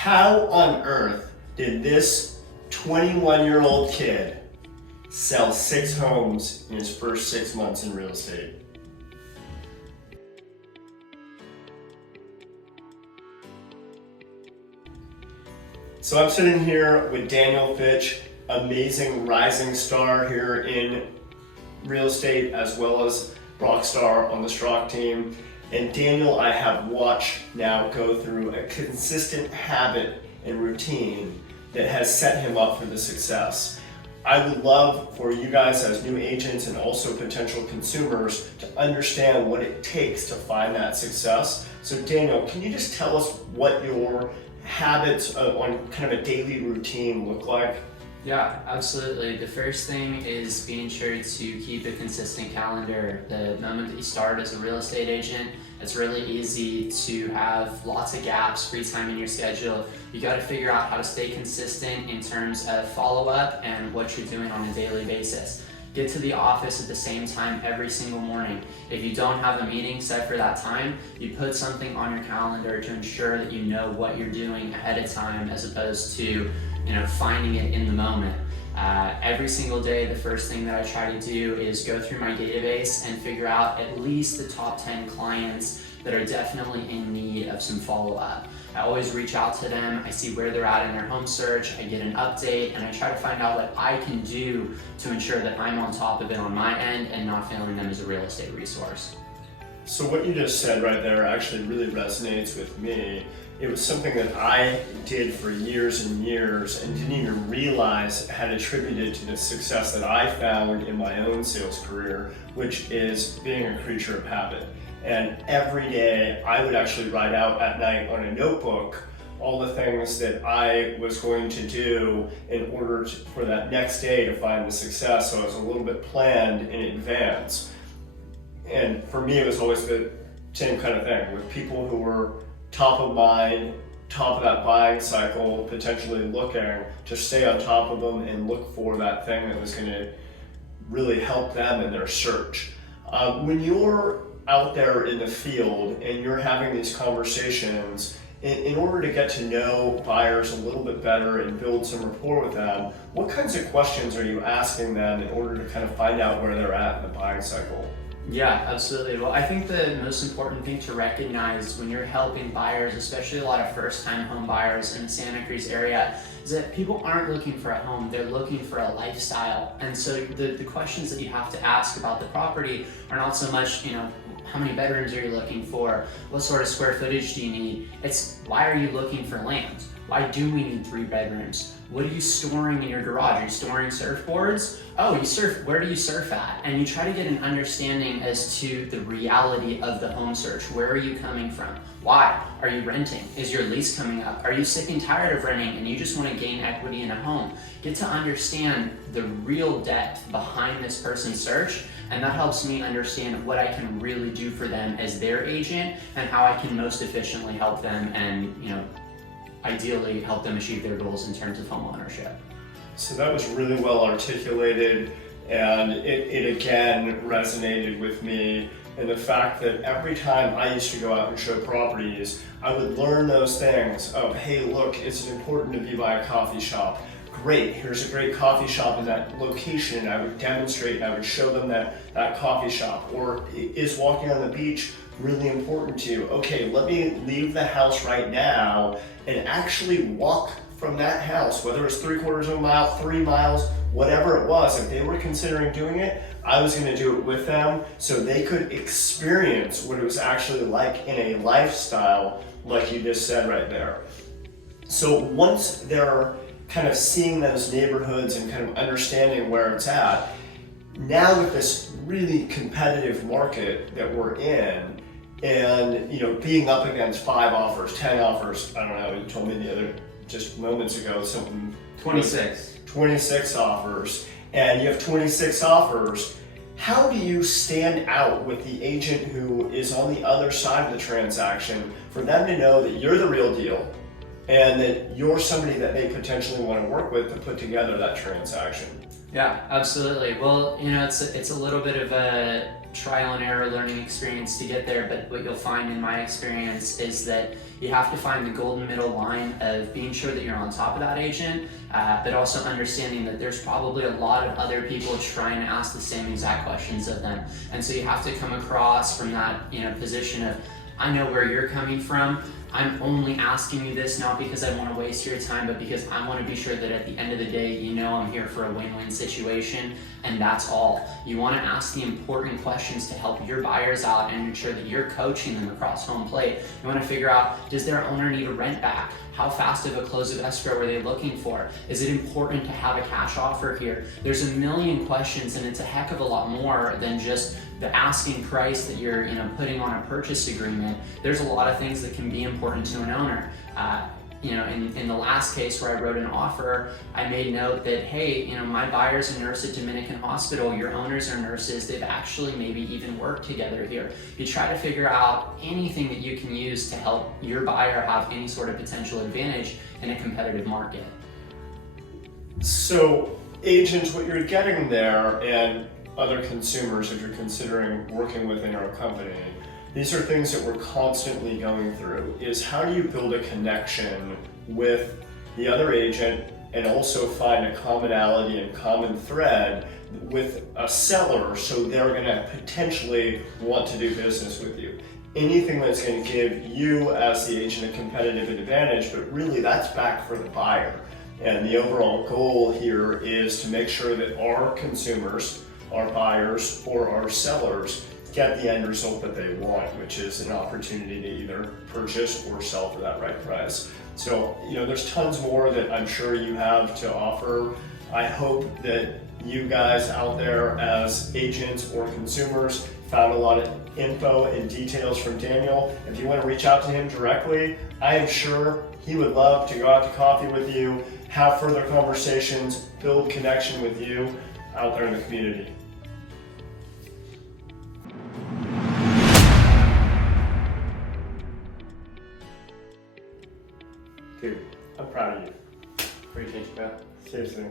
How on earth did this 21-year-old kid sell 6 homes in his first 6 months in real estate? So I'm sitting here with Daniel Fitch, amazing rising star here in real estate, as well as rock star on the Strock team. And Daniel, I have watched now go through a consistent habit and routine that has set him up for the success. I would love for you guys as new agents and also potential consumers to understand what it takes to find that success. So Daniel, can you just tell us what your habits on kind of a daily routine look like? Yeah, absolutely. The first thing is being sure to keep a consistent calendar. The moment that you start as a real estate agent, it's really easy to have lots of gaps, free time in your schedule. You got to figure out how to stay consistent in terms of follow-up and what you're doing on a daily basis. Get to the office at the same time every single morning. If you don't have a meeting set for that time, you put something on your calendar to ensure that you know what you're doing ahead of time, as opposed to finding it in the moment. Every single day, the first thing that I try to do is go through my database and figure out at least the top 10 clients that are definitely in need of some follow-up. I always reach out to them, I see where they're at in their home search, I get an update, and I try to find out what I can do to ensure that I'm on top of it on my end and not failing them as a real estate resource. So what you just said right there actually really resonates with me. It was something that I did for years and years and didn't even realize had attributed to the success that I found in my own sales career, which is being a creature of habit. And every day I would actually write out at night on a notebook all the things that I was going to do in order for that next day to find the success. So I was a little bit planned in advance. And for me, it was always the same kind of thing with people who were top of mind, top of that buying cycle, potentially looking to stay on top of them and look for that thing that was going to really help them in their search. When you're out there in the field and you're having these conversations, in order to get to know buyers a little bit better and build some rapport with them, what kinds of questions are you asking them in order to kind of find out where they're at in the buying cycle? Yeah, absolutely. Well, I think the most important thing to recognize when you're helping buyers, especially a lot of first-time home buyers in the Santa Cruz area, is that people aren't looking for a home, they're looking for a lifestyle. And so the questions that you have to ask about the property are not so much, how many bedrooms are you looking for? What sort of square footage do you need? It's why are you looking for land? Why do we need 3 bedrooms? What are you storing in your garage? Are you storing surfboards? Oh, you surf, where do you surf at? And you try to get an understanding as to the reality of the home search. Where are you coming from? Why? Are you renting? Is your lease coming up? Are you sick and tired of renting and you just want to gain equity in a home? Get to understand the real depth behind this person's search, and that helps me understand what I can really do for them as their agent and how I can most efficiently help them and, ideally help them achieve their goals in terms of home ownership. So that was really well articulated, and it again resonated with me in the fact that every time I used to go out and show properties, I would learn those things of, hey, look, is it important to be by a coffee shop? Great, here's a great coffee shop in that location. I would demonstrate, I would show them that coffee shop. Or is walking on the beach really important to you? Okay, let me leave the house right now and actually walk from that house, whether it's 3/4 of a mile, 3 miles, whatever it was. If they were considering doing it, I was gonna do it with them so they could experience what it was actually like in a lifestyle, like you just said right there. So once they're kind of seeing those neighborhoods and kind of understanding where it's at, now with this really competitive market that we're in, and being up against 5 offers, 10 offers, I don't know, you told me the other just moments ago something 26 offers, and you have 26 offers. How do you stand out with the agent who is on the other side of the transaction for them to know that you're the real deal and that you're somebody that they potentially want to work with to put together that transaction? Yeah, absolutely. Well, it's a little bit of a trial and error learning experience to get there, but what you'll find in my experience is that you have to find the golden middle line of being sure that you're on top of that agent, but also understanding that there's probably a lot of other people trying to ask the same exact questions of them. And so you have to come across from that position of, I know where you're coming from. I'm only asking you this not because I want to waste your time, but because I want to be sure that at the end of the day, I'm here for a win-win situation, and that's all. You want to ask the important questions to help your buyers out and ensure that you're coaching them across home plate. You want to figure out, does their owner need a rent back? How fast of a close of escrow are they looking for? Is it important to have a cash offer here? There's a million questions, and it's a heck of a lot more than just the asking price that you're putting on a purchase agreement. There's a lot of things that can be important to an owner. In the last case where I wrote an offer, I made note that, hey, my buyer's a nurse at Dominican Hospital, your owners are nurses, they've actually maybe even worked together here. You try to figure out anything that you can use to help your buyer have any sort of potential advantage in a competitive market. So agents, what you're getting there, and other consumers, if you're considering working within our company, these are things that we're constantly going through, is how do you build a connection with the other agent and also find a commonality and common thread with a seller so they're gonna potentially want to do business with you. Anything that's gonna give you as the agent a competitive advantage, but really that's back for the buyer. And the overall goal here is to make sure that our consumers, our buyers, or our sellers get the end result that they want, which is an opportunity to either purchase or sell for that right price. So, there's tons more that I'm sure you have to offer. I hope that you guys out there as agents or consumers found a lot of info and details from Daniel. If you want to reach out to him directly, I am sure he would love to go out to coffee with you, have further conversations, build connection with you out there in the community. Dude, I'm proud of you. Appreciate you, bro. Seriously.